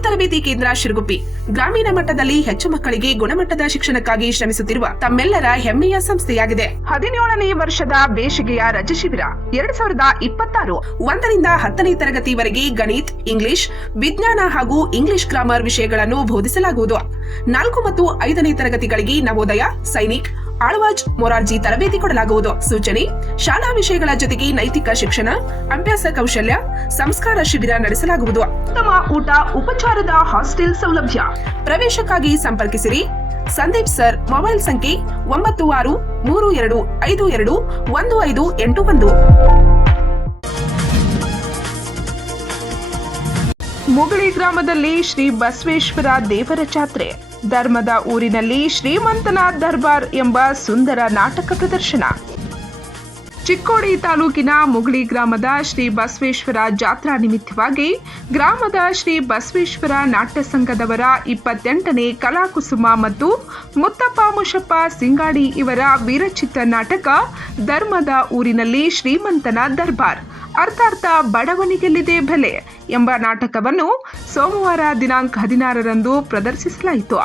School ತರಬೇತಿ ಕೇಂದ್ರ ಶಿರಗುಪ್ಪಿ ಗ್ರಾಮೀಣ ಮಟ್ಟದಲ್ಲಿ ಹೆಚ್ಚು ಮಕ್ಕಳಿಗೆ ಗುಣಮಟ್ಟದ ಶಿಕ್ಷಣಕ್ಕಾಗಿ ಶ್ರಮಿಸುತ್ತಿರುವ ತಮ್ಮೆಲ್ಲರ ಹೆಮ್ಮೆಯ ಸಂಸ್ಥೆಯಾಗಿದೆ. 17ನೇ ವರ್ಷದ ಬೇಸಿಗೆಯ ರಜೆ ಶಿಬಿರ 2026 1ರಿಂದ 10ನೇ ತರಗತಿವರೆಗೆ ಗಣಿತ, ಇಂಗ್ಲಿಷ್, ವಿಜ್ಞಾನ ಹಾಗೂ ಇಂಗ್ಲಿಷ್ ಗ್ರಾಮರ್ ವಿಷಯಗಳನ್ನು ಬೋಧಿಸಲಾಗುವುದು. 4 ಮತ್ತು 5ನೇ ತರಗತಿಗಳಿಗೆ ನವೋದಯ, ಸೈನಿಕ್, ಆಳ್ವಾಜ್, ಮೊರಾರ್ಜಿ ತರಬೇತಿ ಕೊಡಲಾಗುವುದು. ಸೂಚನೆ: ಶಾಲಾ ವಿಷಯಗಳ ಜೊತೆಗೆ ನೈತಿಕ ಶಿಕ್ಷಣ, ಅಭ್ಯಾಸ ಕೌಶಲ್ಯ, ಸಂಸ್ಕಾರ ಶಿಬಿರ ನಡೆಸಲಾಗುವುದು. ಉತ್ತಮ ಊಟ, ಉಪಚಾರದ ಹಾಸ್ಟೆಲ್ ಸೌಲಭ್ಯ. ಪ್ರವೇಶಕ್ಕಾಗಿ ಸಂಪರ್ಕಿಸಿರಿ. ಸಂದೀಪ್ ಸರ್. ಮೊಬೈಲ್ ಸಂಖ್ಯೆ 9632521581. ಮುಗಳಿ ಗ್ರಾಮದಲ್ಲಿ ಶ್ರೀ ಬಸವೇಶ್ವರ ದೇವರ ಜಾತ್ರೆ. ಧರ್ಮದ ಊರಿನಲ್ಲಿ ಶ್ರೀಮಂತನ ದರ್ಬಾರ್ ಎಂಬ ಸುಂದರ ನಾಟಕ ಪ್ರದರ್ಶನ. ಚಿಕ್ಕೋಡಿ ತಾಲೂಕಿನ ಮುಗಳಿ ಗ್ರಾಮದ ಶ್ರೀ ಬಸವೇಶ್ವರ ಜಾತ್ರಾ ನಿಮಿತ್ತವಾಗಿ ಗ್ರಾಮದ ಶ್ರೀ ಬಸವೇಶ್ವರ ನಾಟ್ಯ ಸಂಘದವರ 28ನೇ ಕಲಾಕುಸುಮ ಮತ್ತು ಮುತ್ತಪ್ಪ ಮುಷಪ್ಪ ಸಿಂಗಾಡಿ ಇವರ ವೀರಚಿತ್ರ ನಾಟಕ ಧರ್ಮದ ಊರಿನಲ್ಲಿ ಶ್ರೀಮಂತನ ದರ್ಬಾರ್ ಅರ್ಥಾರ್ಥ ಬಡವನಿಗೆಲ್ಲಿದೆ ಬೆಲೆ ಎಂಬ ನಾಟಕವನ್ನು ಸೋಮವಾರ ದಿನಾಂಕ 16ರಂದು ಪ್ರದರ್ಶಿಸಲಾಯಿತು.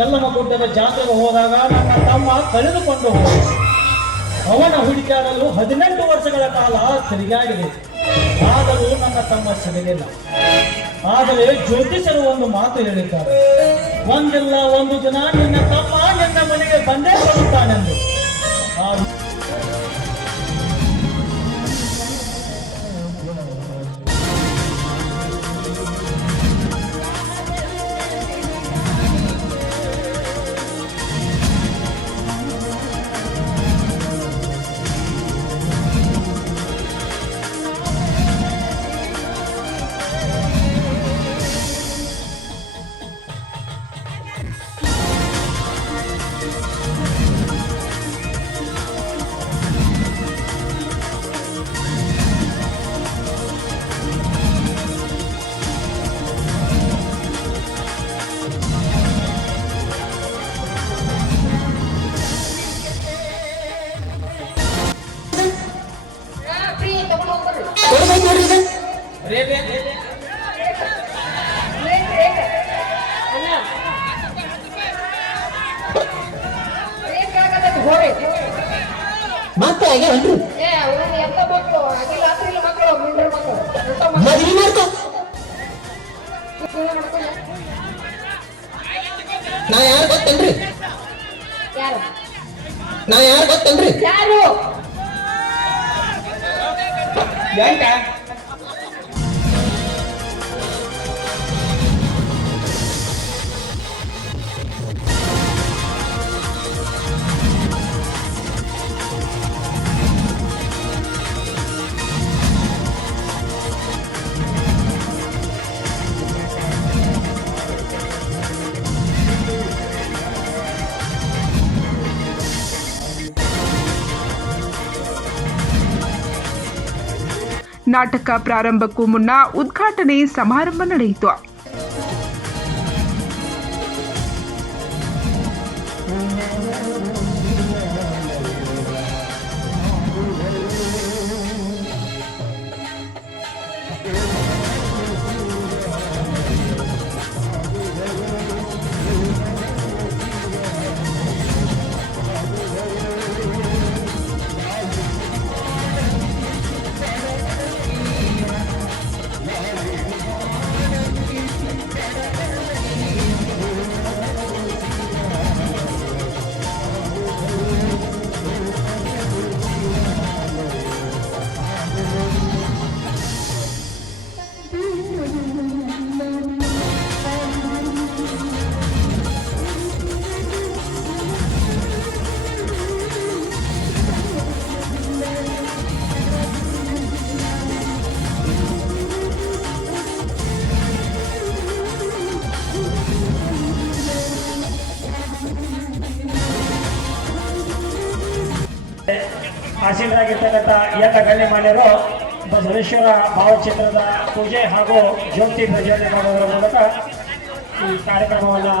ಯಲ್ಲಮ್ಮ ಗುಡ್ಡದ ಜಾತ್ರೆಗೆ ಹೋದಾಗ ನನ್ನ ತಮ್ಮ ಕಳೆದುಕೊಂಡು ಹೋದ. ಅವನ ಹುಡುಕಾಡಲು 18 ವರ್ಷಗಳ ಕಾಲ ತಿರುಗಾಡಿದೆ. ಆದರೂ ನನ್ನ ತಮ್ಮ ಸಿಗಲಿಲ್ಲ. ಆದರೆ ಜ್ಯೋತಿಷರು ಒಂದು ಮಾತು ಹೇಳಿದ್ದಾರೆ, ಒಂದಿಲ್ಲ ಒಂದು ದಿನ ನಿನ್ನ ತಮ್ಮ ನಿನ್ನ ಮನೆಗೆ ಬಂದೇ ಬರುತ್ತಾನೆಂದು. ಮತ್ತೆ ಆಗ್ಯಾವನ್ರಿ ಮದ್ವಿ ಮಾಡ್ಕೊ. ನಾ ಯಾರು ಗೊತ್ತೇನ್ರಿ? ನಾ ಯಾರು ಗೊತ್ತೇನ್ರಿ? ನಾಟಕ ಪ್ರಾರಂಭಕ್ಕೂ ಮುನ್ನ ಉದ್ಘಾಟನೆ ಸಮಾರಂಭ ನಡೆಯಿತು. ಆಸೀನರಾಗಿರ್ತಕ್ಕಂಥ ಎಲ್ಲ ಗಣ್ಯಮಾನ್ಯರು ಬಸವೇಶ್ವರ ಭಾವಚಿತ್ರದ ಪೂಜೆ ಹಾಗೂ ಜ್ಯೋತಿ ಪ್ರಜ್ವಲನೆ ಮಾಡುವುದರ ಮೂಲಕ ಈ ಕಾರ್ಯಕ್ರಮವನ್ನು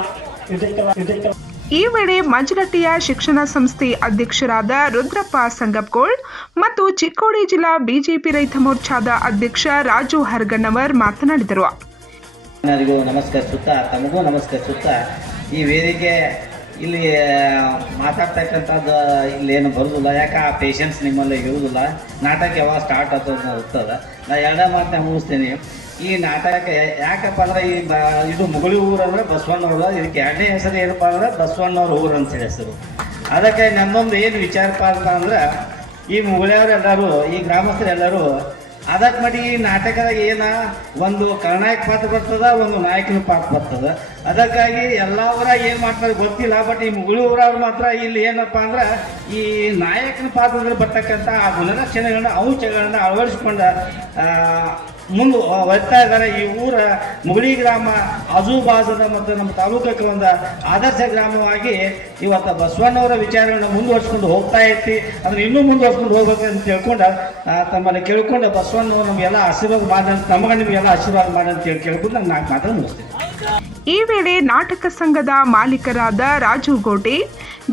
ವಿದ್ಯುಕ್ತ ಈ ವೇಳೆ ಮಂಜುಗಟ್ಟಿಯ ಶಿಕ್ಷಣ ಸಂಸ್ಥೆ ಅಧ್ಯಕ್ಷರಾದ ರುದ್ರಪ್ಪ ಸಂಗಪ್ಕೋಳ್ ಮತ್ತು ಚಿಕ್ಕೋಡಿ ಜಿಲ್ಲಾ ಬಿಜೆಪಿ ರೈತ ಮೋರ್ಚಾದ ಅಧ್ಯಕ್ಷ ರಾಜು ಹರ್ಗಣ್ಣವರ್ ಮಾತನಾಡಿದರು. ಎಲ್ಲರಿಗೂ ನಮಸ್ಕರಿಸುತ್ತಾ ತಮಗೂ ನಮಸ್ಕರಿಸುತ್ತಾ ಈ ವೇದಿಕೆ ಇಲ್ಲಿ ಮಾತಾಡ್ತಕ್ಕಂಥದ್ದು ಇಲ್ಲೇನು ಬರೋದಿಲ್ಲ, ಯಾಕೆ ಆ ಪೇಷನ್ಸ್ ನಿಮ್ಮಲ್ಲಿ ಇರುವುದಿಲ್ಲ. ನಾಟಕ ಯಾವಾಗ ಸ್ಟಾರ್ಟ್ ಆಗ್ತದೆ ಇರ್ತದೆ. ನಾ ಎರಡೇ ಮಾತನ್ನ ಮುಗಿಸ್ತೀನಿ. ಈ ನಾಟಕ ಯಾಕಪ್ಪ ಅಂದ್ರೆ ಇದು ಮುಗುಳಿ ಊರು ಅಂದರೆ ಬಸವಣ್ಣವರು, ಇದಕ್ಕೆ ಎರಡನೇ ಹೆಸರು ಏನಪ್ಪ ಅಂದ್ರೆ ಬಸವಣ್ಣವ್ರ ಊರು ಅಂತ ಹೆಸರು. ಅದಕ್ಕೆ ನನ್ನೊಂದು ಏನು ವಿಚಾರಪ್ಪ ಅಂತ ಅಂದ್ರೆ ಈ ಮುಗುಳಿಯವರೆಲ್ಲರೂ ಈ ಗ್ರಾಮಸ್ಥರೆಲ್ಲರೂ ಅದಕ್ಕೆ ಮಾಡಿ ಈ ನಾಟಕದಾಗ ಏನ ಒಂದು ಖಳನಾಯಕ ಪಾತ್ರ ಬರ್ತದ, ಒಂದು ನಾಯಕನ ಪಾತ್ರ ಬರ್ತದ. ಅದಕ್ಕಾಗಿ ಎಲ್ಲ ಊರಾಗ ಏನು ಮಾಡ್ತಾರೆ ಗೊತ್ತಿಲ್ಲ. ಬಟ್ ಈ ಮುಗುಳಿ ಊರವ್ರು ಮಾತ್ರ ಇಲ್ಲಿ ಏನಪ್ಪ ಅಂದ್ರೆ ಈ ನಾಯಕನ ಪಾತ್ರದಲ್ಲಿ ಬರ್ತಕ್ಕಂಥ ಆ ಗುಣಲಕ್ಷಣಗಳನ್ನ ಅಂಶಗಳನ್ನ ಅಳವಡಿಸ್ಕೊಂಡು ಮುಂದೆ ಬರ್ತಾ ಇದ್ದಾರೆ. ಈ ಊರ ಮುಗುಳಿ ಗ್ರಾಮ ಆಜುಬಾಜುದ ಮತ್ತು ನಮ್ಮ ತಾಲೂಕಕ್ಕೆ ಒಂದು ಆದರ್ಶ ಗ್ರಾಮವಾಗಿ ಇವತ್ತು ಬಸವಣ್ಣವರ ವಿಚಾರಗಳನ್ನ ಮುಂದುವರ್ಸ್ಕೊಂಡು ಹೋಗ್ತಾ ಐತಿ. ಅದನ್ನು ಇನ್ನೂ ಮುಂದುವರ್ಸ್ಕೊಂಡು ಹೋಗ್ಬೇಕಂತ ತಿಳ್ಕೊಂಡು ತಮ್ಮಲ್ಲಿ ಕೇಳ್ಕೊಂಡು ಬಸವಣ್ಣವ್ರು ನಮಗೆಲ್ಲ ಆಶೀರ್ವಾದ ಮಾಡಿ, ನಮಗೆ ನಿಮಗೆಲ್ಲ ಆಶೀರ್ವಾದ ಮಾಡಿ ಅಂತ ಕೇಳ್ಕೊಂಡು ನಾನು 4 ಮಾತನ್ನು ಮುಗಿಸ್ತೀನಿ. ಈ ವೇಳೆ ನಾಟಕ ಸಂಘದ ಮಾಲೀಕರಾದ ರಾಜು ಗೋಟೆ,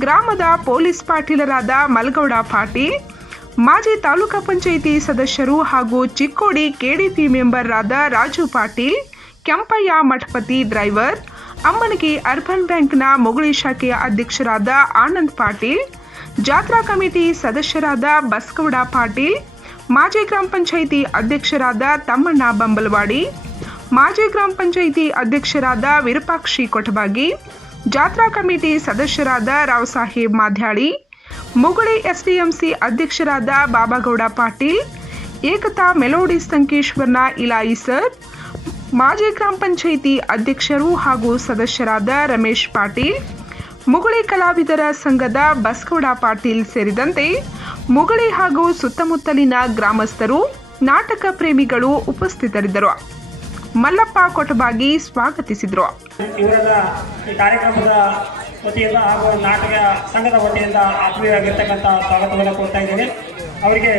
ಗ್ರಾಮದ ಪೊಲೀಸ್ ಪಾಟೀಲರಾದ ಮಲ್ಗೌಡ ಪಾಟೀಲ್, ಮಾಜಿ ತಾಲೂಕಾ ಪಂಚಾಯಿತಿ ಸದಸ್ಯರು ಹಾಗೂ ಚಿಕ್ಕೋಡಿ ಕೆಡಿಪಿ ಮೆಂಬರ್ರಾದ ರಾಜು ಪಾಟೀಲ್, ಕೆಂಪಯ್ಯ ಮಠಪತಿ ಡ್ರೈವರ್, ಅಮ್ಮನಗಿ ಅರ್ಬನ್ ಬ್ಯಾಂಕ್ನ ಮುಗುಳಿ ಶಾಖೆಯ ಅಧ್ಯಕ್ಷರಾದ ಆನಂದ್ ಪಾಟೀಲ್, ಜಾತ್ರಾ ಕಮಿಟಿ ಸದಸ್ಯರಾದ ಬಸಗೌಡ ಪಾಟೀಲ್, ಮಾಜಿ ಗ್ರಾಮ ಪಂಚಾಯಿತಿ ಅಧ್ಯಕ್ಷರಾದ ತಮ್ಮಣ್ಣ ಬಂಬಲವಾಡಿ, ಮಾಜಿ ಗ್ರಾಮ ಪಂಚಾಯಿತಿ ಅಧ್ಯಕ್ಷರಾದ ವಿರೂಪಾಕ್ಷಿ ಕೊಟಬಾಗಿ, ಜಾತ್ರಾ ಕಮಿಟಿ ಸದಸ್ಯರಾದ ರಾವ್ ಸಾಹೇಬ್ ಮಾಧ್ಯಾಳಿ, ಮುಗುಳಿ ಎಸ್ಡಿಎಂಸಿ ಅಧ್ಯಕ್ಷರಾದ ಬಾಬಾಗೌಡ ಪಾಟೀಲ್, ಏಕತಾ ಮೆಲೋಡಿ ಸಂಕೇಶ್ವರ್ನ ಇಲಾಯಿ ಸರ್, ಮಾಜಿ ಗ್ರಾಮ ಪಂಚಾಯಿತಿ ಅಧ್ಯಕ್ಷರು ಹಾಗೂ ಸದಸ್ಯರಾದ ರಮೇಶ್ ಪಾಟೀಲ್, ಮುಗುಳಿ ಕಲಾವಿದರ ಸಂಘದ ಬಸಗೌಡ ಪಾಟೀಲ್ ಸೇರಿದಂತೆ ಮುಗುಳಿ ಹಾಗೂ ಸುತ್ತಮುತ್ತಲಿನ ಗ್ರಾಮಸ್ಥರು, ನಾಟಕ ಪ್ರೇಮಿಗಳು ಉಪಸ್ಥಿತರಿದ್ದರು. ಮಲ್ಲಪ್ಪ ಕೊಟಬಾಗಿ ಸ್ವಾಗತಿಸಿದರು. ಇವರೆಲ್ಲ ಈ ಕಾರ್ಯಕ್ರಮದ ವತಿಯಿಂದ ಹಾಗೂ ನಾಟಕ ಸಂಘದ ವತಿಯಿಂದ ಆತ್ಮೀಯರಾಗಿರ್ತಕ್ಕಂಥ ಸ್ವಾಗತವನ್ನು ಕೊಡ್ತಾ ಇದ್ದೇನೆ. ಅವರಿಗೆ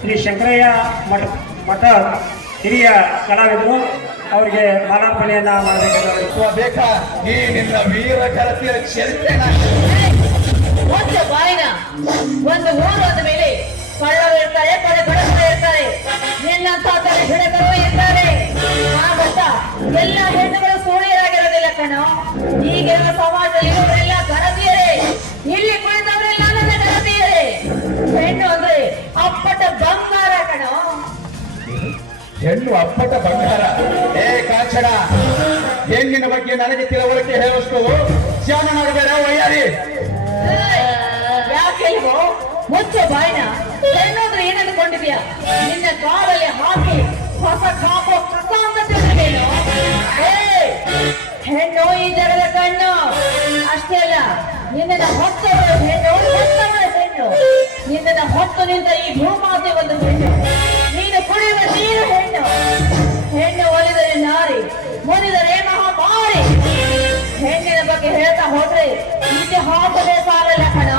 ಶ್ರೀ ಶಂಕರಯ್ಯ ಮಠ ಹಿರಿಯ ಕಲಾವಿದರು, ಅವರಿಗೆ ಮಾಲಾರ್ಪಣೆಯನ್ನ ಮಾಡಬೇಕಾದ ಬೇಕಾ ನೀ ನಿನ್ನ ವೀರ ಕರತಿಯ ಚರಿತ್ರೆ ಒಂದು ಊರು ಅಂದ ಮೇಲೆ ಕಳ್ಳರು ಇರ್ತಾರೆ, ಬಡವರು ಇರ್ತಾರೆ, ನಿನ್ನಂತ ಗಿಡಗಳು ಇರ್ತಾರೆ. ಆಗುತ್ತ ಎಲ್ಲ ಹೆಣ್ಣುಗಳು ಸೋಳಿಯರಾಗಿರೋದಿಲ್ಲ ಕಣೋ. ಈಗಿರುವ ಸಮಾಜದಲ್ಲಿ ಇವರೆಲ್ಲ ಗರತಿಯರೇ, ಇಲ್ಲಿ ಕುಳಿತವರೆಲ್ಲ ನನ್ನ ಗರತಿಯರೇ. ಹೆಣ್ಣು ಅಂದ್ರೆ ಅಪ್ಪಟ ಬಂಗಾರ ಕಣೋ. ಹೆಣ್ಣು ಅಪ್ಪಟ ಬಂಗಾರ. ಏ ಕಾಚಡ, ಹೆಣ್ಣಿನ ಬಗ್ಗೆ ನನಗೆ ತಿಳುವಳಿಕೆ ಹೇಳುವಷ್ಟು ಜಾಣನಾಗಬೇಡ ವಯ್ಯಾರಿ. ಯಾಕೆಲ್ವೋ ಮುಚ್ಚ ಬಾಯ್ನ. ಹೆಣ್ಣು ಅಂದ್ರೆ ಏನಂದುಕೊಂಡಿದ್ಯಾ? ನಿನ್ನ ಕಾಲಲ್ಲಿ ಹಾಕಿ ಹೊಸ ಕಾಪೋ ಕಸ ಅಂತ ತಿಳಿದೇನು? ಹೆಣ್ಣು ಈ ಜಗದ ಕಣ್ಣು. ಅಷ್ಟೇ ಅಲ್ಲ, ನಿನ್ನ ಹೊತ್ತವರ ಹೆಣ್ಣು, ಹೊತ್ತವರ ಹೆಣ್ಣು. ನಿನ್ನ ಹೊತ್ತು ನಿಂತ ಈ ಭೂಮಾತೆ ಒಂದು ಹೆಣ್ಣು. ನೀನು ಕುಡಿಯುವ ನೀರು ಹೆಣ್ಣು. ಹೆಣ್ಣು ಒಲಿದರೆ ನಾರಿ, ಮುನಿದರೆ ಮಹಾಮಾರಿ. ಹೆಣ್ಣಿನ ಬಗ್ಗೆ ಹೇಳ್ತಾ ಹೋದ್ರೆ ಇತಿಹಾಸವೇ ಸಾಲಲ್ಲ ಕಣ.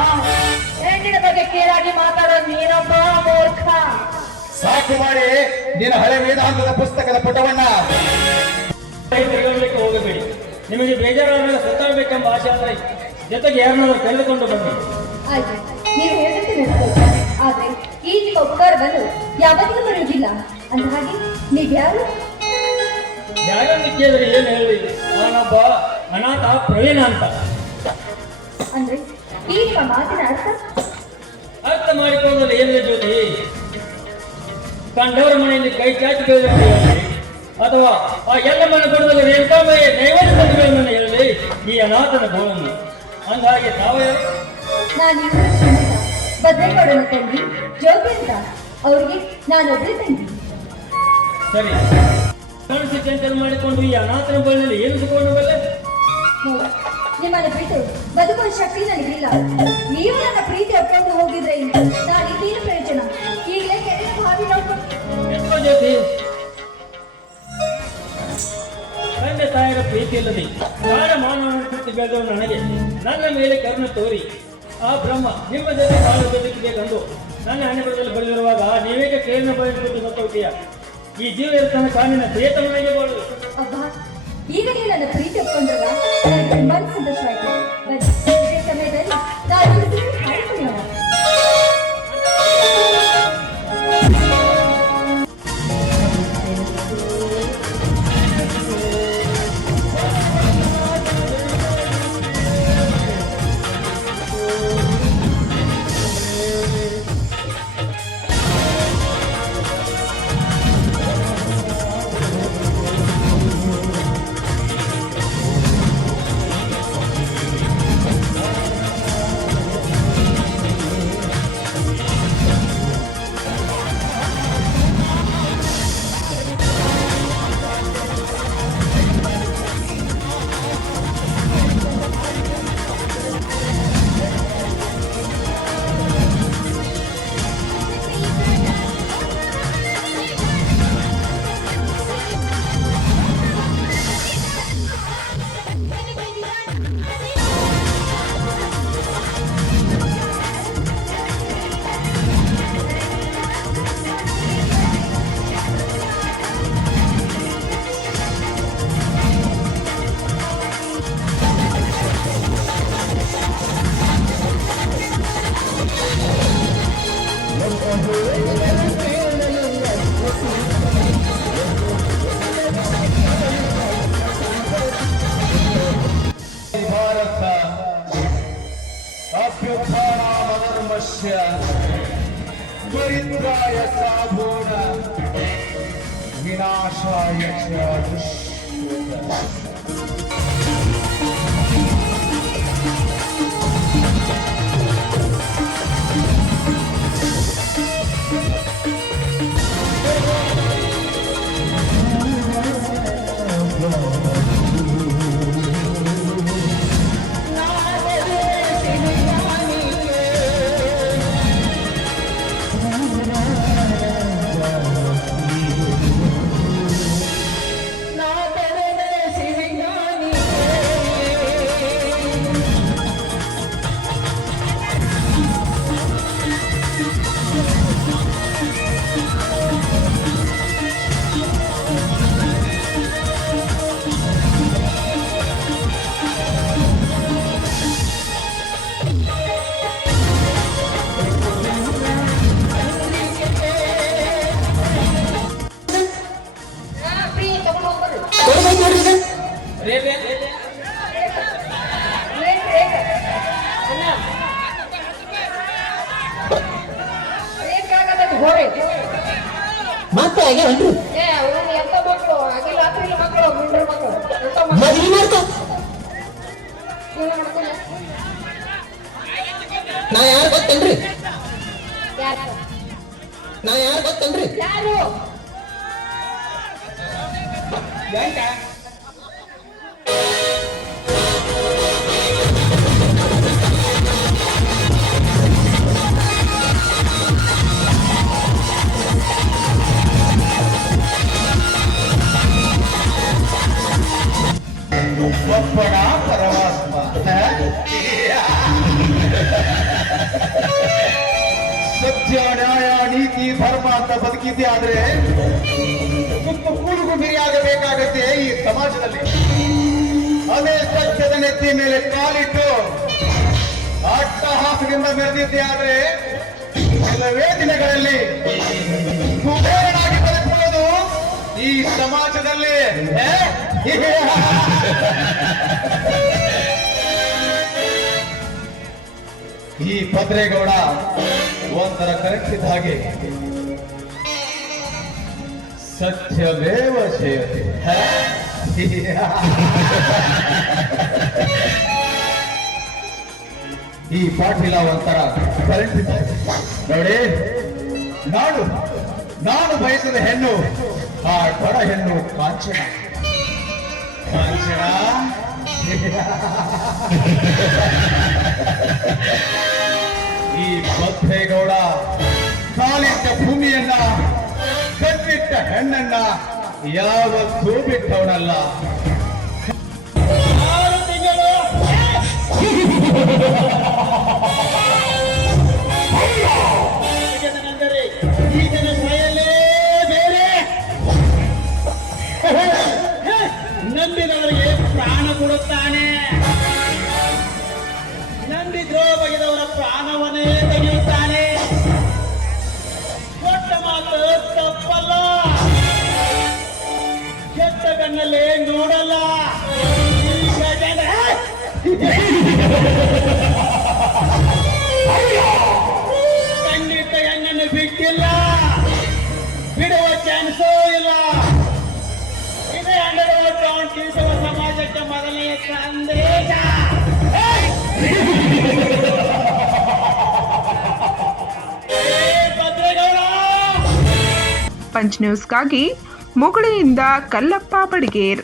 ಹೆಣ್ಣಿನ ಬಗ್ಗೆ ಕೀಳಾಗಿ ಮಾತಾಡೋ ನೀನೊಬ್ಬ ಮೂರ್ಖ. ಸಾಕು ಮಾಡಿ ನಿನ್ನ ಹಳೆ ವೇದಾಂತದ ಪುಸ್ತಕದ ಪುಟವನ್ನ ಹೋಗಬೇಡಿ. ನಿಮಗೆ ಬೇಜಾರಾದಾಗ ಸುತ್ತಾಗಬೇಕೆಂಬ ಆಸೆ ಆದರೆ ಜೊತೆಗೆ ಯಾರನ್ನಾದ್ರೂ ಕರೆದುಕೊಂಡು ಬನ್ನಿ. ಆಯ್ತು, ನೀವು ಹೇಳಿದಂತೆ ನಡೆಸ್ಕೊಳ್ತೇನೆ. ಆದ್ರೆ ಈ ನಿಮ್ಮ ಉಪಕಾರವನ್ನು ಯಾವಾಗಲೂ ಬರುವುದಿಲ್ಲ. ಅಂದ ಹಾಗೆ ನೀವ್ಯಾರು? ಯಾರನ್ನು ಕೇಳಿದ್ರೆ ಏನು ಹೇಳಿ? ನಾನೊಬ್ಬ ಅನಾಥ ಪ್ರವೀಣ ಅಂತ. ಅಂದ್ರೆ ಈ ನಿಮ್ಮ ಮಾತಿನ ಅರ್ಥ ಮಾಡಿಕೊಂಡ್ರೆ ಏನಿದೆ ಜ್ಯೋತಿ? ಕಂಡವರ ಮನೆಯಲ್ಲಿ ಕೈ ಚಾಚಿ ಬೆಳೆದ ಅಥವಾ ಆ ಎಲ್ಲ ಮನೆ ಕೊಡದಲ್ಲಿ ರೇಣುಕಾಂಬೆಯ ನೈವೇದ್ಯಗಳನ್ನು ಹೇಳಿ ಈ ಅನಾಥನ ಗೋಳನ್ನು. ಅಂದಹಾಗೆ ತಾವೇ ನಾನು ಭದ್ರೇಗೌಡನ ತಂಗಿ ಜ್ಯೋತಿ ಅಂತ. ಅವ್ರಿಗೆ ನಾನೊಬ್ಬರೇ ತಂಗಿ. ಸರಿ, ಮನಸ್ಸು ಚಂಚಲ ಮಾಡಿಕೊಂಡು ಈ ಅನಾಥನ ಗೋಳಿನಲ್ಲಿ ಏನು ತಗೊಂಡು ಬಲ್ಲ? ನಿಮ್ಮನ್ನು ಬಿಟ್ಟು ಬದುಕುವ ಶಕ್ತಿ ನನಗಿಲ್ಲ. ನೀವು ನನ್ನ ಪ್ರೀತಿ ಒಪ್ಕೊಂಡು ಹೋಗಿದ್ರೆ ನಾನು ಇದೇನು ಪ್ರಯೋಜನ? ಈಗಲೇ ಕೆರೆಯ ಬಾವಿ ನೋಡ್ಕೊಂಡು ಜ್ಯೋತಿ, ತಂದೆ ತಾಯಿಯ ಪ್ರೀತಿಯಿಲ್ಲದೆ ಪ್ರಾಣ ಮಾನವ ಬೆಳೆದವರು ನನಗೆ ನನ್ನ ಮೇಲೆ ಕರುಣೆ ತೋರಿ ಆ ಬ್ರಹ್ಮ ನಿಮ್ಮ ಜೊತೆ ಬಾಳು ಬದುಕಿಗೆ ಕಂಡು ನನ್ನ ಹಣೆ ಬರದಲ್ಲಿ ಬರೆದಿರುವಾಗ ನೀವೇಕೆ ಕೇಳಿನ ಬಯಸಿಬಿಟ್ಟು ಸತ್ತೋಗ್ತೀಯ? ಈ ಜೀವ ಇರ್ತಾನೆ ಕಾನಿನ ಪ್ರೇತ ಮನೆಗೆ ಬೋಳು. ಅಬ್ಬಾ ಈಗ ನೀವು ನನ್ನ ಪ್ರೀತಿ ಒಪ್ಕೊಂಡ್ರಲ್ಲ ನನಗೆ ತುಂಬಾ ಸಂತೋಷವಾಯ್ತು. ಬನ್ನಿ, ಇದೇ ಸಮಯದಲ್ಲಿ ನಾನು ಹಾಡಿಕೊಳ್ಳೋಣ. ಭಾರತ ಅಭ್ಯುತ್ಥಾನಮಧರ್ಮಸ್ಯ ತ್ವರಿತ್ರಾಯ ಸಾಧೂನ ವಿನಾಶಾಯ ಚ ದುಷ್ಕೃತ. ಕೊಡ್ಬೇಕು ನೋಡ್ರಿ ಈಗ. ಮತ್ತೆ ಆಗ್ಯಾವನ್ರಿ ಮದ್ವಿ ಮಾಡ್ಕೊ. ನಾ ಯಾರು ಗೊತ್ತೇನ್ರಿ? ನಾ ಯಾರು ಗೊತ್ತೇನ್ರಿ? ಒಬ್ಬನ ಪರಮಾತ್ಮ ಸತ್ಯ ನ್ಯಾಯ ನೀತಿ ಧರ್ಮ ಅಂತ ಬದುಕಿದ್ದೆ ಆದ್ರೆ ಕೂಡುಗುಂಬಿರಿಯಾಗಬೇಕಾಗತ್ತೆ ಈ ಸಮಾಜದಲ್ಲಿ. ಅದೇ ಸತ್ಯದ ನೆತ್ತಿ ಮೇಲೆ ಕಾಲಿಟ್ಟು ಅಟ್ಟಹಾಸದಿಂದ ಮೆರೆದಿದ್ದೆ ಆದ್ರೆ ಕೆಲವೇ ದಿನಗಳಲ್ಲಿ ಕುಬೇರನಾಗಿ ಬದುಕುವುದು ಈ ಸಮಾಜದಲ್ಲಿ. ಈ ಭದ್ರೇಗೌಡ ಒಂಥರ ಕರೆಕ್ಟ್ ಇದ್ದ ಹಾಗೆ ಸತ್ಯವೇವ ಜಯತೆ. ಈ ಪಾಟೀಲ ಒಂಥರ ಕರೆಂಟ್ ಇದ್ದ ಹಾಗೆ. ನೋಡಿ, ನಾನು ಬಯಸಿದ ಹೆಣ್ಣು ಆ ಬಡ ಹೆಣ್ಣು ಕಾಂಚನ. ಈ ಭದ್ರೇಗೌಡ ಕಾಲಿಟ್ಟ ಭೂಮಿಯನ್ನ ಕಟ್ಟಿಟ್ಟ ಹೆಣ್ಣನ್ನ ಯಾವತ್ತೂ ಬಿಟ್ಟವನಲ್ಲ. 6 ತಿಂಗಳು ಖಂಡಿತ ಹೆಣ್ಣನ್ನು ಬಿಟ್ಟಿಲ್ಲ, ಬಿಡುವ ಚಾನ್ಸೂ ಇಲ್ಲ. ಇದೇ ಅಂಡರ್ ಗ್ರೌಂಡ್ ತಿಳಿಸುವ ಸಮಾಜಕ್ಕೆ ಮೊದಲನೆಯ ಸಂದೇಶ. ಭದ್ರೇಗೌಡ. ಪಂಚ್ ನ್ಯೂಸ್ಗಾಗಿ ಮುಗುಳಿಯಿಂದ ಕಲ್ಲಪ್ಪ ಬಡಿಗೇರ್.